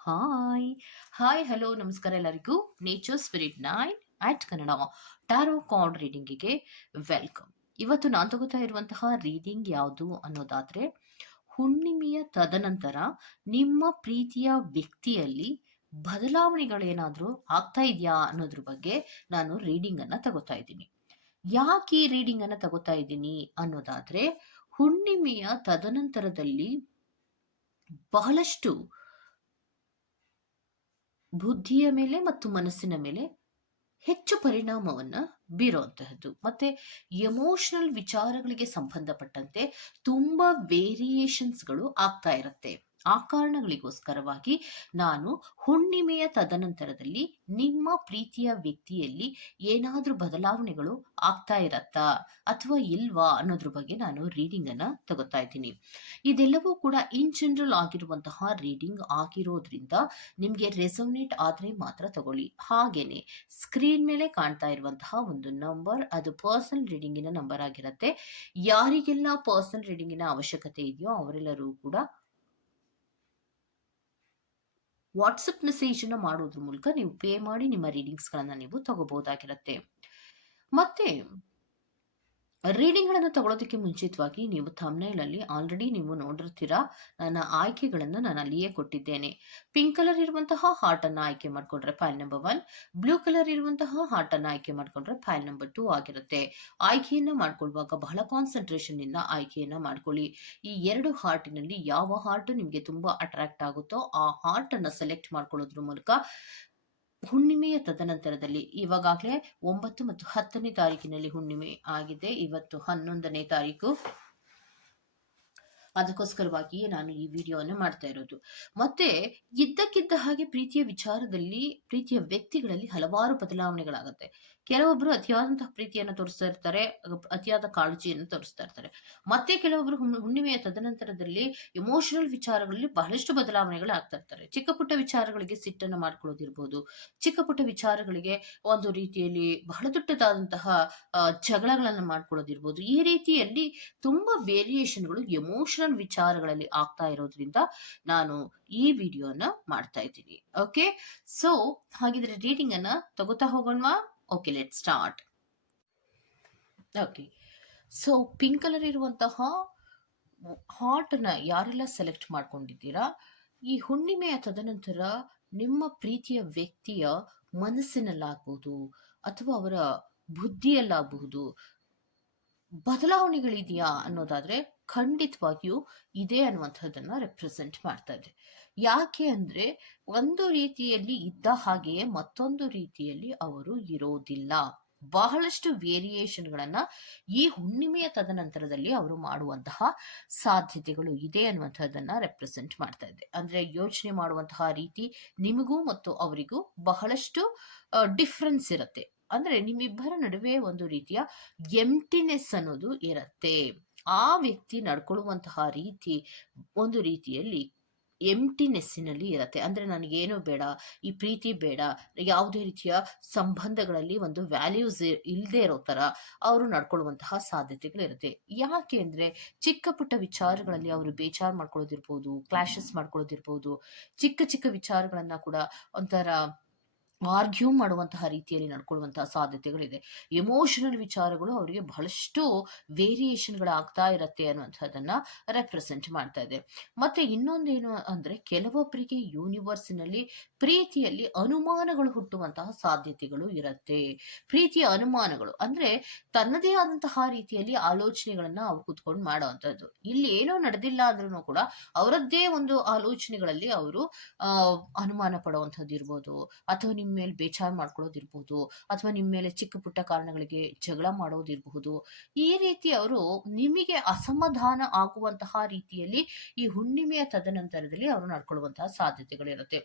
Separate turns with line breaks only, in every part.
Hi hi hello ನಮಸ್ಕಾರ ಎಲ್ಲರಿಗೂ. Nature spirit nine at Kannada tarot card ರೀಡಿಂಗಿಗೆ welcome ಇವತ್ತು ನಾನು ತಗೋತಾ ಇರುವಂತಹ ರೀಡಿಂಗ್ ಯಾವುದು ಅನ್ನೋದಾದ್ರೆ, ಹುಣ್ಣಿಮೆಯ ತದನಂತರ ನಿಮ್ಮ ಪ್ರೀತಿಯ ವ್ಯಕ್ತಿಯಲ್ಲಿ ಬದಲಾವಣೆಗಳೇನಾದರೂ ಆಗ್ತಾ ಇದೆಯಾ ಅನ್ನೋದ್ರ ಬಗ್ಗೆ ನಾನು ರೀಡಿಂಗ್ ಅನ್ನ ತಗೋತಾ ಇದ್ದೀನಿ. ಯಾಕೆ ಈ ರೀಡಿಂಗ್ ಅನ್ನ ತಗೋತಾ ಇದ್ದೀನಿ ಅನ್ನೋದಾದ್ರೆ, ಹುಣ್ಣಿಮೆಯ ತದನಂತರದಲ್ಲಿ ಬಹಳಷ್ಟು ಬುದ್ಧಿಯ ಮೇಲೆ ಮತ್ತು ಮನಸ್ಸಿನ ಮೇಲೆ ಹೆಚ್ಚು ಪರಿಣಾಮವನ್ನ ಬೀರುವಂತಹದ್ದು. ಮತ್ತೆ ಎಮೋಷನಲ್ ವಿಚಾರಗಳಿಗೆ ಸಂಬಂಧಪಟ್ಟಂತೆ ತುಂಬಾ ವೇರಿಯೇಷನ್ಸ್ಗಳು ಆಗ್ತಾ ಇರುತ್ತೆ. ಆ ಕಾರಣಗಳಿಗೋಸ್ಕರವಾಗಿ ನಾನು ಹುಣ್ಣಿಮೆಯ ತದನಂತರದಲ್ಲಿ ನಿಮ್ಮ ಪ್ರೀತಿಯ ವ್ಯಕ್ತಿಯಲ್ಲಿ ಏನಾದ್ರೂ ಬದಲಾವಣೆಗಳು ಆಗ್ತಾ ಇರತ್ತಾ ಅಥವಾ ಇಲ್ವಾ ಅನ್ನೋದ್ರ ಬಗ್ಗೆ ನಾನು ರೀಡಿಂಗ್ ಅನ್ನ ತಗೋತಾ ಇದ್ದೀನಿ. ಇದೆಲ್ಲವೂ ಕೂಡ ಇನ್ ಜನರಲ್ ಆಗಿರುವಂತಹ ರೀಡಿಂಗ್ ಆಗಿರೋದ್ರಿಂದ ನಿಮಗೆ ರೆಸೊನೇಟ್ ಆದ್ರೆ ಮಾತ್ರ ತಗೊಳ್ಳಿ. ಹಾಗೇನೆ ಸ್ಕ್ರೀನ್ ಮೇಲೆ ಕಾಣ್ತಾ ಇರುವಂತಹ ಒಂದು ನಂಬರ್ ಅದು ಪರ್ಸನಲ್ ರೀಡಿಂಗಿನ ನಂಬರ್ ಆಗಿರುತ್ತೆ. ಯಾರಿಗೆಲ್ಲ ಪರ್ಸನಲ್ ರೀಡಿಂಗಿನ ಅವಶ್ಯಕತೆ ಇದೆಯೋ ಅವರೆಲ್ಲರೂ ಕೂಡ ವಾಟ್ಸಪ್ ಮೆಸೇಜ್ ಮಾಡೋದ್ರ ಮೂಲಕ ನೀವು ಪೇ ಮಾಡಿ ನಿಮ್ಮ ರೀಡಿಂಗ್ಸ್ಗಳನ್ನು ನೀವು ತಗೋಬಹುದಾಗಿರುತ್ತೆ. ಮತ್ತೆ ರೀಡಿಂಗ್ಗಳನ್ನು ತಗೊಳೋದಕ್ಕೆ ಮುಂಚಿತವಾಗಿ ನೀವು ಥಮ್ನೈಲಲ್ಲಿ ಆಲ್ರೆಡಿ ನೀವು ನೋಡಿರ್ತೀರಾ? ನನ್ನ ಆಯ್ಕೆಗಳನ್ನು ನಾನು ಅಲ್ಲಿಯೇ ಕೊಟ್ಟಿದ್ದೇನೆ. ಪಿಂಕ್ ಕಲರ್ ಇರುವಂತಹ ಹಾರ್ಟ್ ಅನ್ನ ಆಯ್ಕೆ ಮಾಡ್ಕೊಂಡ್ರೆ pile number one blue colour ಇರುವಂತಹ ಹಾರ್ಟ್ ಅನ್ನ ಆಯ್ಕೆ ಮಾಡ್ಕೊಂಡ್ರೆ ಫೈಲ್ ನಂಬರ್ ಟೂ ಆಗಿರುತ್ತೆ. ಆಯ್ಕೆಯನ್ನ ಮಾಡ್ಕೊಳ್ಳುವಾಗ ಬಹಳ ಕಾನ್ಸಂಟ್ರೇಷನ್ ಇಂದ ಆಯ್ಕೆಯನ್ನ ಮಾಡ್ಕೊಳ್ಳಿ. ಈ ಎರಡು ಹಾರ್ಟಿನಲ್ಲಿ ಯಾವ ಹಾರ್ಟ್ ನಿಮಗೆ ತುಂಬಾ ಅಟ್ರಾಕ್ಟ್ ಆಗುತ್ತೋ ಆ ಹಾರ್ಟ್ ಅನ್ನ ಸೆಲೆಕ್ಟ್ ಮಾಡ್ಕೊಳ್ಳೋದ್ರ ಮೂಲಕ ಹುಣ್ಣಿಮೆಯ ತದನಂತರದಲ್ಲಿ ಇವಾಗಲೇ ಒಂಬತ್ತು ಮತ್ತು ಹತ್ತನೇ ತಾರೀಕಿನಲ್ಲಿ ಹುಣ್ಣಿಮೆ ಆಗಿದೆ. ಇವತ್ತು ಹನ್ನೊಂದನೇ ತಾರೀಕು. ಅದಕ್ಕೋಸ್ಕರವಾಗಿಯೇ ನಾನು ಈ ವಿಡಿಯೋವನ್ನು ಮಾಡ್ತಾ ಇರೋದು. ಮತ್ತೆ ಇದ್ದಕ್ಕಿದ್ದ ಹಾಗೆ ಪ್ರೀತಿಯ ವಿಚಾರದಲ್ಲಿ, ಪ್ರೀತಿಯ ವ್ಯಕ್ತಿಗಳಲ್ಲಿ ಹಲವಾರು ಬದಲಾವಣೆಗಳಾಗುತ್ತೆ. ಕೆಲವೊಬ್ರು ಅತಿಯಾದಂತಹ ಪ್ರೀತಿಯನ್ನು ತೋರಿಸ್ತಾ ಇರ್ತಾರೆ, ಅತಿಯಾದ ಕಾಳಜಿಯನ್ನು ತೋರಿಸ್ತಾ ಇರ್ತಾರೆ. ಮತ್ತೆ ಕೆಲವೊಬ್ರು ಹುಣ್ಣಿಮೆಯ ತದನಂತರದಲ್ಲಿ ಎಮೋಷನಲ್ ವಿಚಾರಗಳಲ್ಲಿ ಬಹಳಷ್ಟು ಬದಲಾವಣೆಗಳು ಆಗ್ತಾ ಇರ್ತಾರೆ. ಚಿಕ್ಕ ಪುಟ್ಟ ವಿಚಾರಗಳಿಗೆ ಸಿಟ್ಟನ್ನು ಮಾಡ್ಕೊಳ್ಳೋದಿರ್ಬೋದು. ಚಿಕ್ಕ ಪುಟ್ಟ ವಿಚಾರಗಳಿಗೆ ಒಂದು ರೀತಿಯಲ್ಲಿ ಬಹಳ ದೊಡ್ಡದಾದಂತಹ ಜಗಳಗಳನ್ನು ಮಾಡ್ಕೊಳ್ಳೋದಿರ್ಬೋದು. ಈ ರೀತಿಯಲ್ಲಿ ತುಂಬಾ ವೇರಿಯೇಷನ್ಗಳು ಎಮೋಷನಲ್ ವಿಚಾರಗಳಲ್ಲಿ ಆಗ್ತಾ ಇರೋದ್ರಿಂದ ನಾನು ಈ ವಿಡಿಯೋನ ಮಾಡ್ತಾ ಇದ್ದೀನಿ. ಓಕೆ ಸೊ ಹಾಗಿದ್ರೆ ರೀಡಿಂಗ್ ಅನ್ನ ತಗೋತಾ ಹೋಗೋಣವಾ? Okay let start okay so pink colour ಇರುವಂತಹ ನ ಯಾರೆಲ್ಲ ಸೆಲೆಕ್ಟ್ ಮಾಡ್ಕೊಂಡಿದ್ದೀರಾ? ಈ ಹುಣ್ಣಿಮೆಯ ತದನಂತರ ನಿಮ್ಮ ಪ್ರೀತಿಯ ವ್ಯಕ್ತಿಯ ಮನಸ್ಸಿನಲ್ಲಾಗಬಹುದು ಅಥವಾ ಅವರ ಬುದ್ಧಿಯಲ್ಲಾಗಬಹುದು ಬದಲಾವಣೆಗಳಿದೆಯಾ ಅನ್ನೋದಾದ್ರೆ ಖಂಡಿತವಾಗಿಯೂ ಇದೆ ಅನ್ನುವಂಥದ್ದನ್ನು ರೆಪ್ರೆಸೆಂಟ್ ಮಾಡ್ತಾ ಇದೆ. ಯಾಕೆ ಅಂದರೆ ಒಂದು ರೀತಿಯಲ್ಲಿ ಇದ್ದ ಹಾಗೆಯೇ ಮತ್ತೊಂದು ರೀತಿಯಲ್ಲಿ ಅವರು ಇರೋದಿಲ್ಲ. ಬಹಳಷ್ಟು ವೇರಿಯೇಷನ್ಗಳನ್ನ ಈ ಹುಣ್ಣಿಮೆಯ ತದನಂತರದಲ್ಲಿ ಅವರು ಮಾಡುವಂತಹ ಸಾಧ್ಯತೆಗಳು ಇದೆ ಅನ್ನುವಂಥದ್ದನ್ನ ರೆಪ್ರೆಸೆಂಟ್ ಮಾಡ್ತಾ ಇದೆ. ಅಂದ್ರೆ ಯೋಚನೆ ಮಾಡುವಂತಹ ರೀತಿ ನಿಮಗೂ ಮತ್ತು ಅವರಿಗೂ ಬಹಳಷ್ಟು ಡಿಫ್ರೆನ್ಸ್ ಇರುತ್ತೆ. ಅಂದ್ರೆ ನಿಮ್ಮಿಬ್ಬರ ನಡುವೆ ಒಂದು ರೀತಿಯ ಎಂಟಿನೆಸ್ ಅನ್ನೋದು ಇರುತ್ತೆ. ಆ ವ್ಯಕ್ತಿ ನಡ್ಕೊಳ್ಳುವಂತಹ ರೀತಿ ಒಂದು ರೀತಿಯಲ್ಲಿ ಎಂಟಿನೆಸ್ಸಿನಲ್ಲಿ ಇರುತ್ತೆ. ಅಂದ್ರೆ ನನಗೇನು ಬೇಡ, ಈ ಪ್ರೀತಿ ಬೇಡ, ಯಾವುದೇ ರೀತಿಯ ಸಂಬಂಧಗಳಲ್ಲಿ ಒಂದು ವ್ಯಾಲ್ಯೂಸ್ ಇಲ್ಲದೆ ಇರೋ ತರ ಅವರು ನಡ್ಕೊಳ್ಳುವಂತಹ ಸಾಧ್ಯತೆಗಳಿರುತ್ತೆ ಯಾಕೆ ಅಂದ್ರೆ ಚಿಕ್ಕ ಪುಟ್ಟ ವಿಚಾರಗಳಲ್ಲಿ ಅವರು ಬೇಜಾರು ಮಾಡ್ಕೊಳ್ಳೋದಿರ್ಬೋದು ಕ್ಲಾಶಸ್ ಮಾಡ್ಕೊಳ್ಳೋದಿರ್ಬೋದು, ಚಿಕ್ಕ ಚಿಕ್ಕ ವಿಚಾರಗಳನ್ನ ಕೂಡ ಒಂಥರ ಆರ್ಗ್ಯೂ ಮಾಡುವಂತಹ ರೀತಿಯಲ್ಲಿ ನಡ್ಕೊಳ್ಳುವಂತಹ ಸಾಧ್ಯತೆಗಳಿದೆ. ಎಮೋಷನಲ್ ವಿಚಾರಗಳು ಅವರಿಗೆ ಬಹಳಷ್ಟು ವೇರಿಯೇಷನ್ಗಳಾಗ್ತಾ ಇರುತ್ತೆ ಅನ್ನುವಂಥದ್ದನ್ನ ರೆಪ್ರೆಸೆಂಟ್ ಮಾಡ್ತಾ ಇದೆ. ಮತ್ತೆ ಇನ್ನೊಂದೇನು ಅಂದ್ರೆ ಕೆಲವೊಬ್ಬರಿಗೆ ಯೂನಿವರ್ಸ್ನಲ್ಲಿ ಪ್ರೀತಿಯಲ್ಲಿ ಅನುಮಾನಗಳು ಹುಟ್ಟುವಂತಹ ಸಾಧ್ಯತೆಗಳು ಇರುತ್ತೆ. ಪ್ರೀತಿಯ ಅನುಮಾನಗಳು ಅಂದ್ರೆ ತನ್ನದೇ ಆದಂತಹ ರೀತಿಯಲ್ಲಿ ಆಲೋಚನೆಗಳನ್ನ ಅವ್ರು ಕುತ್ಕೊಂಡು ಮಾಡುವಂಥದ್ದು. ಇಲ್ಲಿ ಏನೋ ನಡೆದಿಲ್ಲ ಅಂದ್ರೂ ಕೂಡ ಅವರದ್ದೇ ಒಂದು ಆಲೋಚನೆಗಳಲ್ಲಿ ಅವರು ಅನುಮಾನ ಪಡುವಂಥದ್ದು ಇರ್ಬೋದು ಅಥವಾ ನಿಮ್ಮ ಮೇಲೆ ಬೇಜಾರು ಮಾಡ್ಕೊಳ್ಳೋದಿರ್ಬೋದು ಅಥವಾ ನಿಮ್ಮ ಮೇಲೆ ಚಿಕ್ಕ ಪುಟ್ಟ ಕಾರಣಗಳಿಗೆ ಜಗಳ ಮಾಡೋದಿರಬಹುದು ಈ ರೀತಿ ಅವರು ನಿಮಗೆ ಅಸಮಾಧಾನ ಆಗುವಂತಹ ರೀತಿಯಲ್ಲಿ ಈ ಹುಣ್ಣಿಮೆಯ ತದನಂತರದಲ್ಲಿ ಅವರು ನಡ್ಕೊಳ್ಳುವಂತಹ ಸಾಧ್ಯತೆಗಳಿರುತ್ತೆ.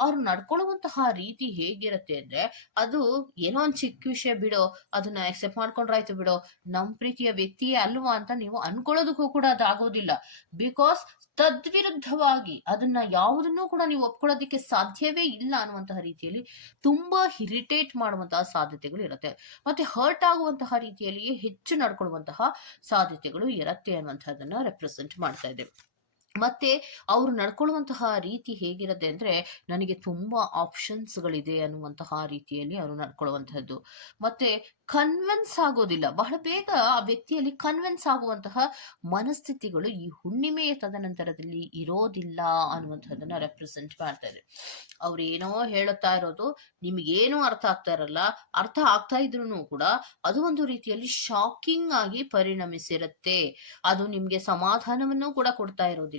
ಅವರು ನಡ್ಕೊಳ್ಳುವಂತಹ ರೀತಿ ಹೇಗಿರುತ್ತೆ ಅಂದ್ರೆ, ಅದು ಏನೋ ಒಂದು ಚಿಕ್ಕ ವಿಷಯ ಬಿಡೋ, ಅದನ್ನ ಎಕ್ಸೆಪ್ಟ್ ಮಾಡ್ಕೊಂಡ್ರಾಯ್ತು ಬಿಡೋ ನಮ್ಮ ಪ್ರೀತಿಯ ವ್ಯಕ್ತಿಯೇ ಅಲ್ವಾ ಅಂತ ನೀವು ಅನ್ಕೊಳ್ಳೋದಕ್ಕೂ ಕೂಡ ಅದಾಗೋದಿಲ್ಲ. ಬಿಕಾಸ್ ತದ್ವಿರುದ್ಧವಾಗಿ ಅದನ್ನ ಯಾವುದನ್ನೂ ಕೂಡ ನೀವು ಒಪ್ಕೊಳ್ಳೋದಕ್ಕೆ ಸಾಧ್ಯವೇ ಇಲ್ಲ ಅನ್ನುವಂತಹ ರೀತಿಯಲ್ಲಿ ತುಂಬಾ ಇರಿಟೇಟ್ ಮಾಡುವಂತಹ ಸಾಧ್ಯತೆಗಳು ಇರುತ್ತೆ. ಮತ್ತೆ ಹರ್ಟ್ ಆಗುವಂತಹ ರೀತಿಯಲ್ಲಿಯೇ ಹೆಚ್ಚು ನಡ್ಕೊಳ್ಳುವಂತಹ ಸಾಧ್ಯತೆಗಳು ಇರುತ್ತೆ ಅನ್ನುವಂತಹದನ್ನ ರೆಪ್ರೆಸೆಂಟ್ ಮಾಡ್ತಾ ಇದೆ ಮತ್ತೆ ಅವರು ನಡ್ಕೊಳ್ಳುವಂತಹ ರೀತಿ ಹೇಗಿರುತ್ತೆ ಅಂದ್ರೆ ನನಗೆ ತುಂಬಾ ಆಪ್ಷನ್ಸ್ಗಳಿದೆ ಅನ್ನುವಂತಹ ರೀತಿಯಲ್ಲಿ ಅವರು ನಡ್ಕೊಳ್ಳುವಂತಹದ್ದು. ಮತ್ತೆ ಕನ್ವಿನ್ಸ್ ಆಗೋದಿಲ್ಲ. ಬಹಳ ಬೇಗ ಆ ವ್ಯಕ್ತಿಯಲ್ಲಿ ಕನ್ವಿನ್ಸ್ ಆಗುವಂತಹ ಮನಸ್ಥಿತಿಗಳು ಈ ಹುಣ್ಣಿಮೆಯ ತದನಂತರದಲ್ಲಿ ಇರೋದಿಲ್ಲ ಅನ್ನುವಂಥದ್ದನ್ನ ರೆಪ್ರೆಸೆಂಟ್ ಮಾಡ್ತಾ ಇದೆ. ಅವ್ರು ಏನೋ ಹೇಳುತ್ತಾ ಇರೋದು ನಿಮಗೇನು ಅರ್ಥ ಆಗ್ತಾ ಇರಲ್ಲ. ಅರ್ಥ ಆಗ್ತಾ ಇದ್ರು ಕೂಡ ಅದು ಒಂದು ರೀತಿಯಲ್ಲಿ ಶಾಕಿಂಗ್ ಆಗಿ ಪರಿಣಮಿಸಿರುತ್ತೆ. ಅದು ನಿಮ್ಗೆ ಸಮಾಧಾನವನ್ನು ಕೂಡ ಕೊಡ್ತಾ ಇರೋದಿಲ್ಲ.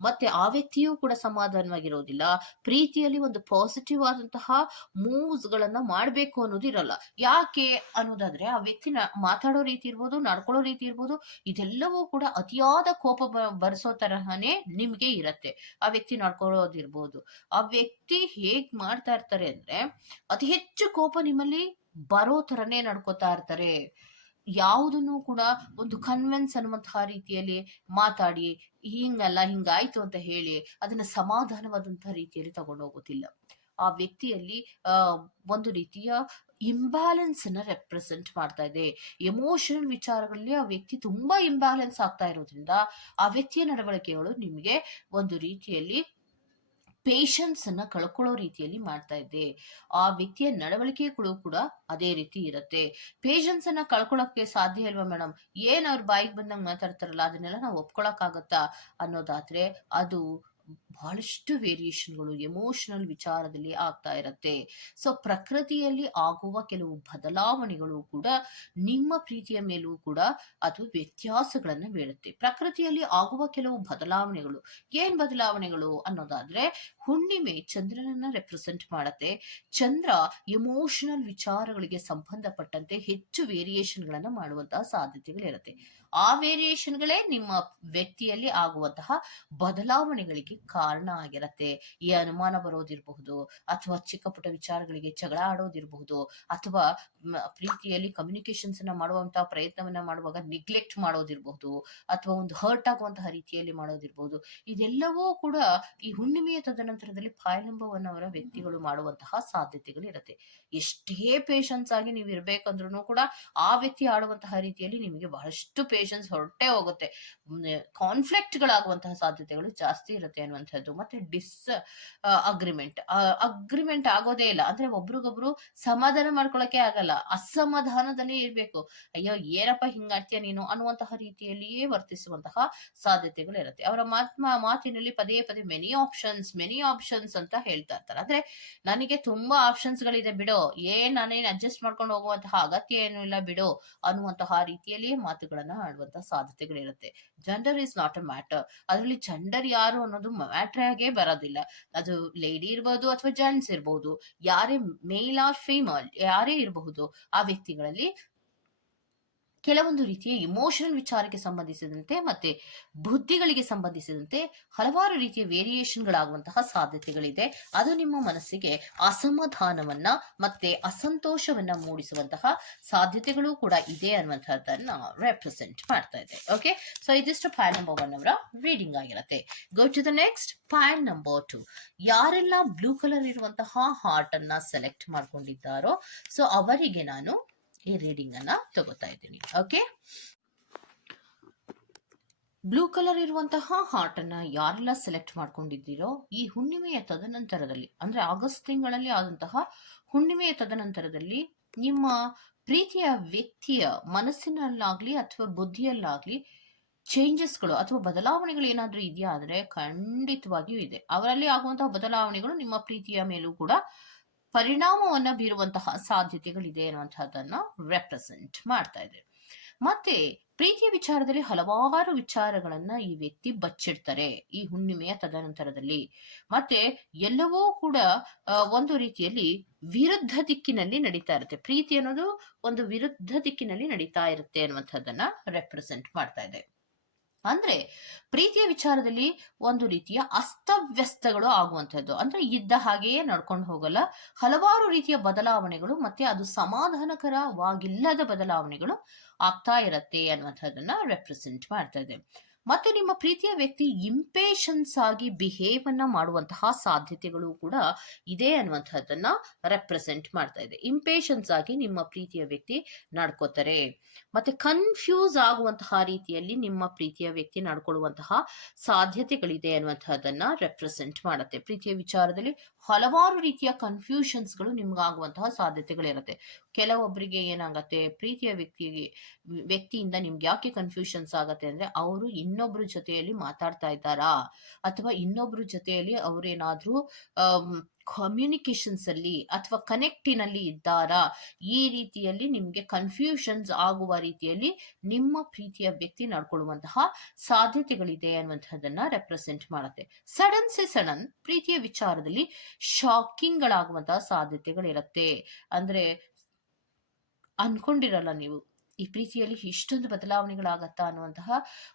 ಮತ್ತೆ ಆ ವ್ಯಕ್ತಿಯೂ ಕೂಡ ಸಮಾಧಾನವಾಗಿರೋದಿಲ್ಲ ಪ್ರೀತಿಯಲ್ಲಿ ಒಂದು ಪಾಸಿಟಿವ್ ಆದಂತಹ ಮೂವ್ಸ್ ಗಳನ್ನ ಮಾಡ್ಬೇಕು ಅನ್ನೋದು ಇರಲ್ಲ. ಯಾಕೆ ಅನ್ನೋದಾದ್ರೆ, ಆ ವ್ಯಕ್ತಿ ಮಾತಾಡೋ ರೀತಿ ಇರ್ಬೋದು, ನಡ್ಕೊಳ್ಳೋ ರೀತಿ ಇರ್ಬೋದು, ಇದೆಲ್ಲವೂ ಕೂಡ ಅತಿಯಾದ ಕೋಪ ಬರ್ಸೋ ತರಹನೇ ನಿಮ್ಗೆ ಇರತ್ತೆ. ಆ ವ್ಯಕ್ತಿ ನಡ್ಕೊಳ್ಳೋದಿರ್ಬೋದು ಆ ವ್ಯಕ್ತಿ ಹೇಗ್ ಮಾಡ್ತಾ ಇರ್ತಾರೆ ಅಂದ್ರೆ, ಅತಿ ಹೆಚ್ಚು ಕೋಪ ನಿಮ್ಮಲ್ಲಿ ಬರೋ ತರನೇ ನಡ್ಕೋತಾ ಇರ್ತಾರೆ. ಯಾವುದನ್ನು ಕೂಡ ಒಂದು ಕನ್ವೆನ್ಸ್ ಅನ್ನುವಂತಹ ರೀತಿಯಲ್ಲಿ ಮಾತಾಡಿ, ಹಿಂಗಲ್ಲ, ಹಿಂಗಾಯ್ತು ಅಂತ ಹೇಳಿ ಅದನ್ನ ಸಮಾಧಾನವಾದಂತಹ ರೀತಿಯಲ್ಲಿ ತಗೊಂಡೋಗೋದಿಲ್ಲ. ಆ ವ್ಯಕ್ತಿಯಲ್ಲಿ ಒಂದು ರೀತಿಯ ಇಂಬ್ಯಾಲೆನ್ಸ್ ಅನ್ನ ರೆಪ್ರೆಸೆಂಟ್ ಮಾಡ್ತಾ ಇದೆ. ಎಮೋಷನಲ್ ವಿಚಾರಗಳಲ್ಲಿ ಆ ವ್ಯಕ್ತಿ ತುಂಬಾ ಇಂಬ್ಯಾಲೆನ್ಸ್ ಆಗ್ತಾ ಇರೋದ್ರಿಂದ ಆ ವ್ಯಕ್ತಿಯ ನಡವಳಿಕೆಗಳು ನಿಮಗೆ ಒಂದು ರೀತಿಯಲ್ಲಿ ಪೇಷನ್ಸ್ ಅನ್ನ ಕಳ್ಕೊಳ್ಳೋ ರೀತಿಯಲ್ಲಿ ಮಾಡ್ತಾ ಇದೆ ಆ ವ್ಯಕ್ತಿಯ ನಡವಳಿಕೆಗಳು ಕೂಡ ಅದೇ ರೀತಿ ಇರುತ್ತೆ. ಅನ್ನ ಕಳ್ಕೊಳಕ್ಕೆ ಸಾಧ್ಯ ಇಲ್ವಾ ಮೇಡಮ್ ಏನ್ ಅವ್ರ ಬಾಯಿಗೆ ಬಂದಂಗೆ ಮಾತಾಡ್ತಾರಲ್ಲ, ಅದನ್ನೆಲ್ಲ ನಾವು ಒಪ್ಕೊಳಕ್ಕಾಗತ್ತಾ ಅನ್ನೋದಾದ್ರೆ, ಅದು ಬಹಳಷ್ಟು ವೇರಿಯೇಷನ್ಗಳು ಎಮೋಷನಲ್ ವಿಚಾರದಲ್ಲಿ ಆಗ್ತಾ ಇರತ್ತೆ. ಸೊ ಪ್ರಕೃತಿಯಲ್ಲಿ ಆಗುವ ಕೆಲವು ಬದಲಾವಣೆಗಳು ಕೂಡ ನಿಮ್ಮ ಪ್ರೀತಿಯ ಮೇಲೂ ಕೂಡ ಅದು ವ್ಯತ್ಯಾಸಗಳನ್ನ ಬೀಳುತ್ತೆ. ಪ್ರಕೃತಿಯಲ್ಲಿ ಆಗುವ ಕೆಲವು ಬದಲಾವಣೆಗಳು ಏನ್ ಬದಲಾವಣೆಗಳು ಅನ್ನೋದಾದ್ರೆ, ಹುಣ್ಣಿಮೆ ಚಂದ್ರನನ್ನ ರೆಪ್ರೆಸೆಂಟ್ ಮಾಡತ್ತೆ. ಚಂದ್ರ ಎಮೋಷನಲ್ ವಿಚಾರಗಳಿಗೆ ಸಂಬಂಧಪಟ್ಟಂತೆ ಹೆಚ್ಚು ವೇರಿಯೇಷನ್ಗಳನ್ನ ಮಾಡುವಂತಹ ಸಾಧ್ಯತೆಗಳಿರುತ್ತೆ. ಆ ವೇರಿಯೇಷನ್ಗಳೇ ನಿಮ್ಮ ವ್ಯಕ್ತಿಯಲ್ಲಿ ಆಗುವಂತಹ ಬದಲಾವಣೆಗಳಿಗೆ ಕಾರಣ ಆಗಿರತ್ತೆ. ಈ ಅನುಮಾನ ಬರೋದಿರಬಹುದು, ಅಥವಾ ಚಿಕ್ಕ ಪುಟ್ಟ ವಿಚಾರಗಳಿಗೆ ಜಗಳ ಆಡೋದಿರಬಹುದು, ಅಥವಾ ಪ್ರೀತಿಯಲ್ಲಿ ಕಮ್ಯುನಿಕೇಶನ್ಸ್ ಅನ್ನ ಮಾಡುವಂತಹ ಪ್ರಯತ್ನವನ್ನ ಮಾಡುವಾಗ ನಿಗ್ಲೆಕ್ಟ್ ಮಾಡೋದಿರಬಹುದು, ಅಥವಾ ಒಂದು ಹರ್ಟ್ ಆಗುವಂತಹ ರೀತಿಯಲ್ಲಿ ಮಾಡೋದಿರಬಹುದು. ಇದೆಲ್ಲವೂ ಕೂಡ ಈ ಹುಣ್ಣಿಮೆಯ ತದನಂತರದಲ್ಲಿ ಪಾಯಲಂಬವನ್ನವರ ವ್ಯಕ್ತಿಗಳು ಮಾಡುವಂತಹ ಸಾಧ್ಯತೆಗಳು ಇರುತ್ತೆ ಎಷ್ಟೇ ಪೇಷನ್ಸ್ ಆಗಿ ನೀವು ಇರ್ಬೇಕಂದ್ರೂ ಕೂಡ ಆ ವ್ಯಕ್ತಿ ಆಡುವಂತಹ ರೀತಿಯಲ್ಲಿ ನಿಮಗೆ ಬಹಳಷ್ಟು ಹೊರಟೆ ಹೋಗುತ್ತೆ. ಕಾನ್ಫ್ಲಿಕ್ಟ್ ಗಳಾಗುವಂತಹ ಸಾಧ್ಯತೆಗಳು ಜಾಸ್ತಿ ಇರುತ್ತೆ ಅನ್ನುವಂಥದ್ದು. ಮತ್ತೆ ಡಿಸ್ ಅಗ್ರಿಮೆಂಟ್ ಅಗ್ರಿಮೆಂಟ್ ಆಗೋದೇ ಇಲ್ಲ. ಅಂದ್ರೆ ಒಬ್ರಿಗೊಬ್ರು ಸಮಾಧಾನ ಮಾಡ್ಕೊಳಕ್ಕೆ ಆಗಲ್ಲ. ಅಸಮಾಧಾನದಲ್ಲೇ ಇರ್ಬೇಕು. ಅಯ್ಯೋ, ಏನಪ್ಪ ಹಿಂಗಾಡ್ತೀಯ ನೀನು ಅನ್ನುವಂತಹ ರೀತಿಯಲ್ಲಿಯೇ ವರ್ತಿಸುವಂತಹ ಸಾಧ್ಯತೆಗಳು ಇರುತ್ತೆ. ಅವರ ಮಾತ್ಮ ಮಾತಿನಲ್ಲಿ ಪದೇ ಪದೇ ಮೆನಿ ಆಪ್ಷನ್ಸ್ ಮೆನಿ ಆಪ್ಷನ್ಸ್ ಅಂತ ಹೇಳ್ತಾ ಇರ್ತಾರೆ. ಅಂದ್ರೆ ನನಗೆ ತುಂಬಾ ಆಪ್ಷನ್ಸ್ ಗಳಿದೆ ಬಿಡು. ಏನ್ ನಾನೇನ್ ಅಡ್ಜಸ್ಟ್ ಮಾಡ್ಕೊಂಡು ಹೋಗುವಂತಹ ಅಗತ್ಯ ಏನು ಇಲ್ಲ ಬಿಡು ಅನ್ನುವಂತಹ ರೀತಿಯಲ್ಲಿಯೇ ಮಾತುಗಳನ್ನ ಆಡುವಂತಹ ಸಾಧ್ಯತೆಗಳಿರುತ್ತೆ. Gender is not a matter ಅದರಲ್ಲಿ ಜೆಂಡರ್ ಯಾರು ಅನ್ನೋದು ಮ್ಯಾಟರ್ ಆಗೇ ಬರೋದಿಲ್ಲ. ಅದು ಲೇಡಿ ಇರ್ಬೋದು ಅಥವಾ ಜೆಂಟ್ಸ್ ಇರ್ಬೋದು. ಯಾರೇ ಮೇಲ್ ಆರ್ ಫೀಮೇಲ್ ಯಾರೇ ಇರಬಹುದು, ಆ ವ್ಯಕ್ತಿಗಳಲ್ಲಿ ಕೆಲವೊಂದು ರೀತಿಯ ಇಮೋಷನಲ್ ವಿಚಾರಕ್ಕೆ ಸಂಬಂಧಿಸಿದಂತೆ ಮತ್ತೆ ಬುದ್ಧಿಗಳಿಗೆ ಸಂಬಂಧಿಸಿದಂತೆ ಹಲವಾರು ರೀತಿಯ ವೇರಿಯೇಷನ್ಗಳಾಗುವಂತಹ ಸಾಧ್ಯತೆಗಳಿದೆ. ಅದು ನಿಮ್ಮ ಮನಸ್ಸಿಗೆ ಅಸಮಾಧಾನವನ್ನ ಮತ್ತೆ ಅಸಂತೋಷವನ್ನ ಮೂಡಿಸುವಂತಹ ಸಾಧ್ಯತೆಗಳು ಕೂಡ ಇದೆ ಅನ್ನುವಂತಹದ್ದನ್ನ ರೆಪ್ರೆಸೆಂಟ್ ಮಾಡ್ತಾ ಇದೆ. ಓಕೆ ಸೊ ಇದಿಷ್ಟು ಫೈಲ್ ನಂಬರ್ ಒನ್ ಅವರ ರೀಡಿಂಗ್ ಆಗಿರುತ್ತೆ. Go to the next pile number two ಯಾರೆಲ್ಲ ಬ್ಲೂ ಕಲರ್ ಇರುವಂತಹ ಹಾರ್ಟ್ ಅನ್ನ ಸೆಲೆಕ್ಟ್ ಮಾಡ್ಕೊಂಡಿದ್ದಾರೋ ಸೊ ಅವರಿಗೆ ನಾನು ಈ ರೀಡಿಂಗ್ ಅನ್ನ ತಗೋತಾ ಇದ್ದೀನಿ ಓಕೆ ಬ್ಲೂ ಕಲರ್ ಇರುವಂತಹ ಹಾರ್ಟ್ ಅನ್ನ ಯಾರೆಲ್ಲ ಸೆಲೆಕ್ಟ್ ಮಾಡ್ಕೊಂಡಿದ್ದೀರೋ ಈ ಹುಣ್ಣಿಮೆಯ ತದನಂತರದಲ್ಲಿ, ಅಂದ್ರೆ ಆಗಸ್ಟ್ ತಿಂಗಳಲ್ಲಿ ಆದಂತಹ ಹುಣ್ಣಿಮೆಯ ತದನಂತರದಲ್ಲಿ ನಿಮ್ಮ ಪ್ರೀತಿಯ ವ್ಯಕ್ತಿಯ ಮನಸ್ಸಿನಲ್ಲಾಗ್ಲಿ ಅಥವಾ ಬುದ್ಧಿಯಲ್ಲಾಗ್ಲಿ ಚೇಂಜಸ್ಗಳು ಅಥವಾ ಬದಲಾವಣೆಗಳು ಏನಾದರೂ ಇದೆಯಾ, ಆದರೆ ಖಂಡಿತವಾಗಿಯೂ ಇದೆ. ಅವರಲ್ಲಿ ಆಗುವಂತಹ ಬದಲಾವಣೆಗಳು ನಿಮ್ಮ ಪ್ರೀತಿಯ ಮೇಲೂ ಕೂಡ ಪರಿಣಾಮವನ್ನ ಬೀರುವಂತಹ ಸಾಧ್ಯತೆಗಳಿದೆ ಅನ್ನುವಂಥದ್ದನ್ನು ರೆಪ್ರೆಸೆಂಟ್ ಮಾಡ್ತಾ ಇದೆ. ಮತ್ತೆ ಪ್ರೀತಿಯ ವಿಚಾರದಲ್ಲಿ ಹಲವಾರು ವಿಚಾರಗಳನ್ನ ಈ ವ್ಯಕ್ತಿ ಬಚ್ಚಿಡ್ತಾರೆ ಈ ಹುಣ್ಣಿಮೆಯ ತದನಂತರದಲ್ಲಿ. ಮತ್ತೆ ಎಲ್ಲವೂ ಕೂಡ ಒಂದು ರೀತಿಯಲ್ಲಿ ವಿರುದ್ಧ ದಿಕ್ಕಿನಲ್ಲಿ ನಡೀತಾ ಇರುತ್ತೆ. ಪ್ರೀತಿ ಅನ್ನೋದು ಒಂದು ವಿರುದ್ಧ ದಿಕ್ಕಿನಲ್ಲಿ ನಡೀತಾ ಇರುತ್ತೆ ಅನ್ನುವಂಥದ್ದನ್ನ ರೆಪ್ರೆಸೆಂಟ್ ಮಾಡ್ತಾ ಇದೆ. ಅಂದ್ರೆ ಪ್ರೀತಿಯ ವಿಚಾರದಲ್ಲಿ ಒಂದು ರೀತಿಯ ಅಸ್ತವ್ಯಸ್ತಗಳು ಆಗುವಂಥದ್ದು ಅಂದ್ರೆ ಇದ್ದ ಹಾಗೆಯೇ ನಡ್ಕೊಂಡು ಹೋಗಲ್ಲ. ಹಲವಾರು ರೀತಿಯ ಬದಲಾವಣೆಗಳು ಮತ್ತೆ ಅದು ಸಮಾಧಾನಕರವಾಗಿಲ್ಲದ ಬದಲಾವಣೆಗಳು ಆಗ್ತಾ ಇರತ್ತೆ ಅನ್ನುವಂಥದ್ದನ್ನ ರೆಪ್ರೆಸೆಂಟ್ ಮಾಡ್ತಾ ಇದೆ. ಮತ್ತೆ ನಿಮ್ಮ ಪ್ರೀತಿಯ ವ್ಯಕ್ತಿ ಇಂಪೇಷನ್ಸ್ ಆಗಿ ಬಿಹೇವ್ ಅನ್ನ ಮಾಡುವಂತಹ ಸಾಧ್ಯತೆಗಳು ಕೂಡ ಇದೆ ಅನ್ನುವಂಥದ್ದನ್ನ ರೆಪ್ರೆಸೆಂಟ್ ಮಾಡ್ತಾ ಇದೆ. ಇಂಪೇಷನ್ಸ್ ಆಗಿ ನಿಮ್ಮ ಪ್ರೀತಿಯ ವ್ಯಕ್ತಿ ನಡ್ಕೋತಾರೆ. ಮತ್ತೆ ಕನ್ಫ್ಯೂಸ್ ಆಗುವಂತಹ ರೀತಿಯಲ್ಲಿ ನಿಮ್ಮ ಪ್ರೀತಿಯ ವ್ಯಕ್ತಿ ನಡ್ಕೊಳ್ಳುವಂತಹ ಸಾಧ್ಯತೆಗಳಿದೆ ಅನ್ನುವಂಥದ್ದನ್ನ ರೆಪ್ರೆಸೆಂಟ್ ಮಾಡುತ್ತೆ. ಪ್ರೀತಿಯ ವಿಚಾರದಲ್ಲಿ ಹಲವಾರು ರೀತಿಯ ಕನ್ಫ್ಯೂಷನ್ಸ್ಗಳು ನಿಮ್ಗಾಗುವಂತಹ ಸಾಧ್ಯತೆಗಳಿರುತ್ತೆ. ಕೆಲವೊಬ್ಬರಿಗೆ ಏನಾಗತ್ತೆ, ಪ್ರೀತಿಯ ವ್ಯಕ್ತಿಗೆ ವ್ಯಕ್ತಿಯಿಂದ ನಿಮ್ಗೆ ಯಾಕೆ ಕನ್ಫ್ಯೂಷನ್ಸ್ ಆಗತ್ತೆ ಅಂದ್ರೆ, ಅವರು ಇನ್ನೊಬ್ರ ಜೊತೆಯಲ್ಲಿ ಮಾತಾಡ್ತಾ ಇದ್ದಾರಾ? ಅಥವಾ ಇನ್ನೊಬ್ರ ಜೊತೆಯಲ್ಲಿ ಅವರೇನಾದ್ರೂ ಕಮ್ಯುನಿಕೇಶನ್ಸ್ ಅಲ್ಲಿ ಅಥವಾ ಕನೆಕ್ಟಿನಲ್ಲಿ ಇದ್ದಾರಾ? ಈ ರೀತಿಯಲ್ಲಿ ನಿಮ್ಗೆ ಕನ್ಫ್ಯೂಷನ್ಸ್ ಆಗುವ ರೀತಿಯಲ್ಲಿ ನಿಮ್ಮ ಪ್ರೀತಿಯ ವ್ಯಕ್ತಿ ನಡ್ಕೊಳ್ಳುವಂತಹ ಸಾಧ್ಯತೆಗಳಿದೆ ಅನ್ನುವಂಥದ್ದನ್ನ ರೆಪ್ರೆಸೆಂಟ್ ಮಾಡುತ್ತೆ. ಸಡನ್ ಸೆ ಸಡನ್ ಪ್ರೀತಿಯ ವಿಚಾರದಲ್ಲಿ ಶಾಕಿಂಗ್ ಗಳಾಗುವಂತಹ ಸಾಧ್ಯತೆಗಳಿರುತ್ತೆ. ಅಂದ್ರೆ, ಅನ್ಕೊಂಡಿರಲ್ಲ ನೀವು. ಈ ಪ್ರೀತಿಯಲ್ಲಿ ಇಷ್ಟೊಂದು ಬದಲಾವಣೆಗಳಾಗತ್ತಾ ಅನ್ನುವಂತಹ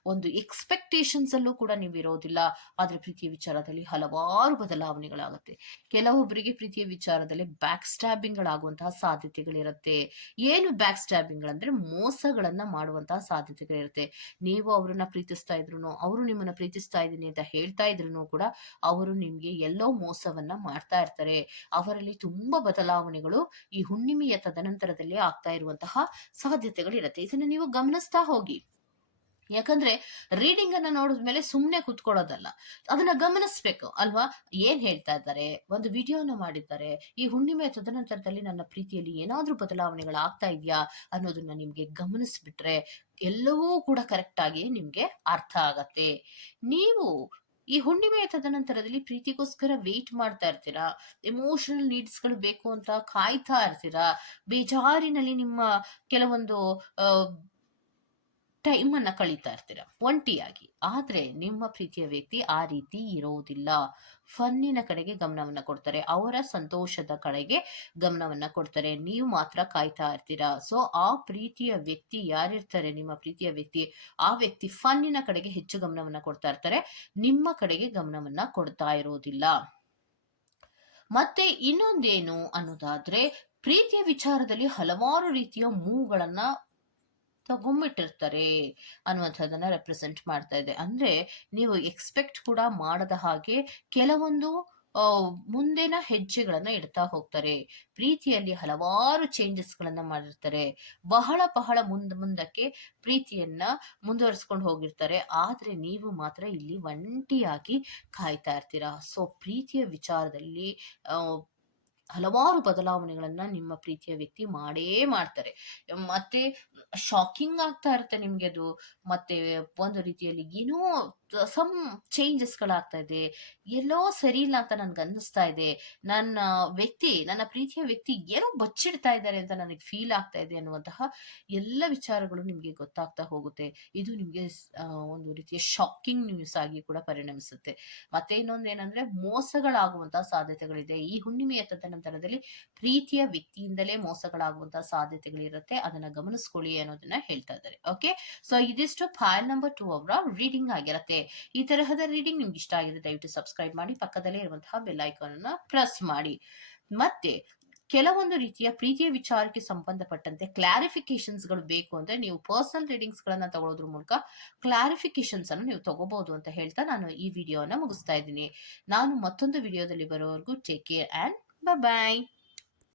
ಒಂದು ಎಕ್ಸ್ಪೆಕ್ಟೇಷನ್ಸ್ ಅಲ್ಲೂ ಕೂಡ ನೀವು ಇರೋದಿಲ್ಲ ಆದ್ರೆ ಪ್ರೀತಿಯ ವಿಚಾರದಲ್ಲಿ ಹಲವಾರು ಬದಲಾವಣೆಗಳಾಗುತ್ತೆ. ಕೆಲವೊಬ್ಬರಿಗೆ ಪ್ರೀತಿಯ ವಿಚಾರದಲ್ಲಿ ಬ್ಯಾಕ್ ಸ್ಟ್ಯಾಬಿಂಗ್ಗಳಾಗುವಂತಹ ಸಾಧ್ಯತೆಗಳಿರುತ್ತೆ. ಏನು ಬ್ಯಾಕ್ ಸ್ಟ್ಯಾಬಿಂಗ್ ಅಂದ್ರೆ ಮೋಸಗಳನ್ನ ಮಾಡುವಂತಹ ಸಾಧ್ಯತೆಗಳಿರುತ್ತೆ. ನೀವು ಅವರನ್ನ ಪ್ರೀತಿಸ್ತಾ ಇದ್ರು ಅವರು ನಿಮ್ಮನ್ನ ಪ್ರೀತಿಸ್ತಾ ಇದ್ದೀನಿ ಅಂತ ಹೇಳ್ತಾ ಇದ್ರು ಕೂಡ ಅವರು ನಿಮ್ಗೆ ಎಲ್ಲೋ ಮೋಸವನ್ನ ಮಾಡ್ತಾ ಇರ್ತಾರೆ. ಅವರಲ್ಲಿ ತುಂಬಾ ಬದಲಾವಣೆಗಳು ಈ ಹುಣ್ಣಿಮೆಯ ತದನಂತರದಲ್ಲಿ ಆಗ್ತಾ ಇರುವಂತಹ ಸಾಧ್ಯತೆಗಳಿರುತ್ತೆ ಇದನ್ನ ನೀವು ಗಮನಿಸ್ತಾ ಹೋಗಿ. ಯಾಕಂದ್ರೆ ರೀಡಿಂಗ್ ಅನ್ನ ನೋಡಿದ್ಮೇಲೆ ಸುಮ್ಮನೆ ಕುತ್ಕೊಳ್ಳೋದಲ್ಲ. ಅದನ್ನ ಗಮನಿಸ್ಬೇಕು, ಅಲ್ವಾ? ಏನ್ ಹೇಳ್ತಾ ಇದ್ದಾರೆ? ಒಂದು ವಿಡಿಯೋನ ಮಾಡಿದ್ದಾರೆ. ಈ ಹುಣ್ಣಿಮೆ ತದನಂತರದಲ್ಲಿ ನನ್ನ ಪ್ರೀತಿಯಲ್ಲಿ ಏನಾದ್ರೂ ಬದಲಾವಣೆಗಳಾಗ್ತಾ ಇದೆಯಾ ಅನ್ನೋದನ್ನ ನಿಮ್ಗೆ ಗಮನಿಸ್ಬಿಟ್ರೆ ಎಲ್ಲವೂ ಕೂಡ ಕರೆಕ್ಟ್ ಆಗಿ ನಿಮ್ಗೆ ಅರ್ಥ ಆಗತ್ತೆ. ನೀವು ಈ ಹುಣ್ಣಿಮೆಯ ತದನಂತರದಲ್ಲಿ ಪ್ರೀತಿಗೋಸ್ಕರ ವೇಟ್ ಮಾಡ್ತಾ ಇರ್ತೀರಾ? ಎಮೋಷನಲ್ ನೀಡ್ಸ್ಗಳು ಬೇಕು ಅಂತ ಕಾಯ್ತಾ ಇರ್ತೀರಾ? ಬೇಜಾರಿನಲ್ಲಿ ನಿಮ್ಮ ಕೆಲವೊಂದು ಟೈಮ್ ಅನ್ನ ಕಳೀತಾ ಇರ್ತೀರಾ. ಒಂಟಿಯಾಗಿ. ಆದ್ರೆ ನಿಮ್ಮ ಪ್ರೀತಿಯ ವ್ಯಕ್ತಿ ಆ ರೀತಿ ಇರೋದಿಲ್ಲ. ಫನ್ನಿನ ಕಡೆಗೆ ಗಮನವನ್ನ ಕೊಡ್ತಾರೆ. ಅವರ ಸಂತೋಷದ ಕಡೆಗೆ ಗಮನವನ್ನ ಕೊಡ್ತಾರೆ. ನೀವು ಮಾತ್ರ ಕಾಯ್ತಾ ಇರ್ತೀರಾ. ಸೊ ಆ ಪ್ರೀತಿಯ ವ್ಯಕ್ತಿ ಯಾರಿರ್ತಾರೆ? ನಿಮ್ಮ ಪ್ರೀತಿಯ ವ್ಯಕ್ತಿ ಆ ವ್ಯಕ್ತಿ ಫನ್ನಿನ ಕಡೆಗೆ ಹೆಚ್ಚು ಗಮನವನ್ನ ಕೊಡ್ತಾ ಇರ್ತಾರೆ. ನಿಮ್ಮ ಕಡೆಗೆ ಗಮನವನ್ನ ಕೊಡ್ತಾ ಇರೋದಿಲ್ಲ. ಮತ್ತೆ ಇನ್ನೊಂದೇನು ಅನ್ನೋದಾದ್ರೆ, ಪ್ರೀತಿಯ ವಿಚಾರದಲ್ಲಿ ಹಲವಾರು ರೀತಿಯ ಮೂಗಳನ್ನ ತಗೊಂಬಿಟ್ಟಿರ್ತಾರೆ ಅನ್ನುವಂಥದ್ದನ್ನ ರೆಪ್ರೆಸೆಂಟ್ ಮಾಡ್ತಾ ಇದೆ. ಅಂದ್ರೆ ನೀವು ಎಕ್ಸ್ಪೆಕ್ಟ್ ಕೂಡ ಮಾಡದ ಹಾಗೆ ಕೆಲವೊಂದು ಮುಂದಿನ ಹೆಜ್ಜೆಗಳನ್ನ ಇಡ್ತಾ ಹೋಗ್ತಾರೆ. ಪ್ರೀತಿಯಲ್ಲಿ ಹಲವಾರು ಚೇಂಜಸ್ ಗಳನ್ನ ಮಾಡಿರ್ತಾರೆ. ಬಹಳ ಬಹಳ ಮುಂದೆ, ಮುಂದಕ್ಕೆ ಪ್ರೀತಿಯನ್ನ ಮುಂದುವರಿಸ್ಕೊಂಡು ಹೋಗಿರ್ತಾರೆ. ಆದ್ರೆ ನೀವು ಮಾತ್ರ ಇಲ್ಲಿ ಒಂಟಿಯಾಗಿ ಕಾಯ್ತಾ ಇರ್ತೀರಾ? ಸೊ ಪ್ರೀತಿಯ ವಿಚಾರದಲ್ಲಿ ಹಲವಾರು ಬದಲಾವಣೆಗಳನ್ನ ನಿಮ್ಮ ಪ್ರೀತಿಯ ವ್ಯಕ್ತಿ ಮಾಡೇ ಮಾಡ್ತಾರೆ. ಮತ್ತೆ ಶಾಕಿಂಗ್ ಆಗ್ತಾ ಇರುತ್ತೆ ನಿಮ್ಗೆ ಅದು. ಮತ್ತೆ ಒಂದು ರೀತಿಯಲ್ಲಿ ಏನೋ ಸಮ್ ಚೇಂಜಸ್ ಗಳಾಗ್ತಾ ಇದೆ. ಎಲ್ಲೋ ಸರಿ ಇಲ್ಲ ಅಂತ ನನ್ಗೆ ಅನ್ನಿಸ್ತಾ ಇದೆ. ನನ್ನ ವ್ಯಕ್ತಿ, ನನ್ನ ಪ್ರೀತಿಯ ವ್ಯಕ್ತಿ ಏನೋ ಬಚ್ಚಿಡ್ತಾ ಇದ್ದಾರೆ ಅಂತ ನನಗೆ ಫೀಲ್ ಆಗ್ತಾ ಇದೆ ಅನ್ನುವಂತಹ ಎಲ್ಲ ವಿಚಾರಗಳು ನಿಮ್ಗೆ ಗೊತ್ತಾಗ್ತಾ ಹೋಗುತ್ತೆ. ಇದು ನಿಮ್ಗೆ ಒಂದು ರೀತಿಯ ಶಾಕಿಂಗ್ ನ್ಯೂಸ್ ಆಗಿ ಕೂಡ ಪರಿಣಮಿಸುತ್ತೆ. ಮತ್ತೆ ಇನ್ನೊಂದು ಏನಂದ್ರೆ ಮೋಸಗಳಾಗುವಂತಹ ಸಾಧ್ಯತೆಗಳಿದೆ. ಈ ಹುಣ್ಣಿಮೆಯ ತದನಂತರದಲ್ಲಿ ಪ್ರೀತಿಯ ವ್ಯಕ್ತಿಯಿಂದಲೇ ಮೋಸಗಳಾಗುವಂತಹ ಸಾಧ್ಯತೆಗಳಿರುತ್ತೆ. ಅದನ್ನ ಗಮನಿಸ್ಕೊಳ್ಳಿ. ಅನ್ನೋದನ್ನ ಹೇಳ್ತಾ ಇದ್ದಾರೆ. ಓಕೆ ಸೊ ಇದಿಷ್ಟು ಫೈಲ್ ನಂಬರ್ ಟೂ ಅವರ ರೀಡಿಂಗ್ ಆಗಿರುತ್ತೆ. ಈ ತರಹದ ರೀಡಿಂಗ್ ನಿಮ್ಗೆ ಇಷ್ಟ ಆಗಿದೆ ದಯವಿಟ್ಟು ಸಬ್ಸ್ಕ್ರೈಬ್ ಮಾಡಿ, ಪಕ್ಕದಲ್ಲೇ ಇರುವಂತಹ ಬೆಲ್ ಐಕಾನ್ ಅನ್ನ ಪ್ರೆಸ್ ಮಾಡಿ. ಮತ್ತೆ, ಕೆಲವೊಂದು ರೀತಿಯ ಪ್ರೀತಿಯ ವಿಚಾರಕ್ಕೆ ಸಂಬಂಧಪಟ್ಟಂತೆ ಕ್ಲಾರಿಫಿಕೇಶನ್ಸ್ಗಳು ಬೇಕು ಅಂದ್ರೆ ನೀವು ಪರ್ಸನಲ್ ರೀಡಿಂಗ್ಸ್ ಗಳನ್ನ ತಗೊಳ್ಳೋದ್ರ ಮೂಲಕ ಕ್ಲಾರಿಫಿಕೇಶನ್ಸ್ ಅನ್ನು ನೀವು ತಗೋಬಹುದು ಅಂತ ಹೇಳ್ತಾ ನಾನು ಈ ವಿಡಿಯೋನ ಮುಗಿಸ್ತಾ ಇದ್ದೀನಿ. ನಾನು ಮತ್ತೊಂದು ವಿಡಿಯೋದಲ್ಲಿ ಬರೋವರೆಗೂ ಟೇಕ್ ಕೇರ್ ಅಂಡ್ ಬಾಯ್